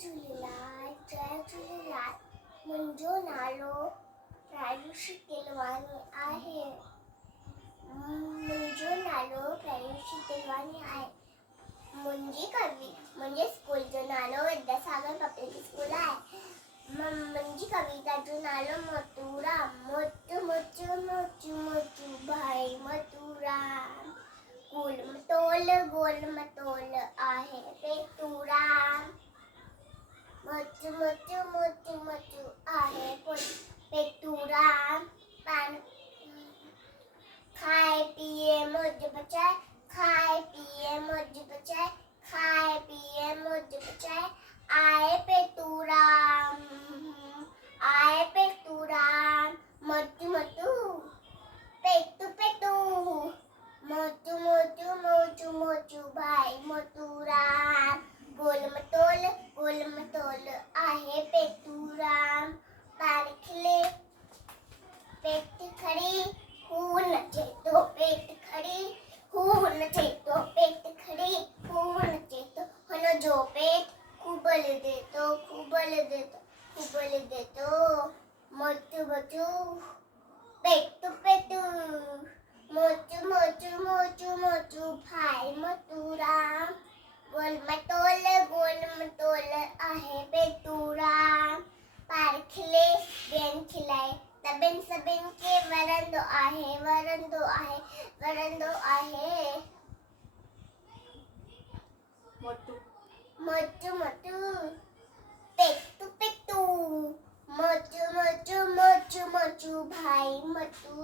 जय झूलेलाल। मुंहिंजो नालो प्रायुषी टिलवानी आहे। मुंहिंजे स्कूल जो नालो विद्यासागर पब्लिक स्कूल आहे। मुंहिंजी कविता जो नालो मोतूराम। मोचू मोचू मोचू मोचू भाई मोतूराम। गोल मटोल आहे पेटूराम। मोचू मोचू मोचू मोचू आहे पेटूराम। पान खाए पिए मौज बचाए, खाए पिए मौज बचाए, खाए पिए मौज बचाए। आए पेटूराम, आए पेटूराम। मोचू मोचू पेटू पेटू, मोचू मोचू मोचू मोचू भाई मोतूराम। गोल मटोल आहे पेटूराम। पान खिले पेट खड़ी, खून नचे तो पेट खड़ी, खून नचे तो पेट खड़ी, खून नचे तो होनो जो पेट खूबल देतो मोचू मोचू पेटू पेटू। मोचू मोचू मोचू मोचू भाई मोतूराम। गोल मटोल आहे पेटूराम। पार खिले बेन खिलाए, तबिन सबिन के वरंदो आहे मोटू मोचू मोचू पेटू पेटू, मोचू मोचू मोचू मोचू भाई मोतू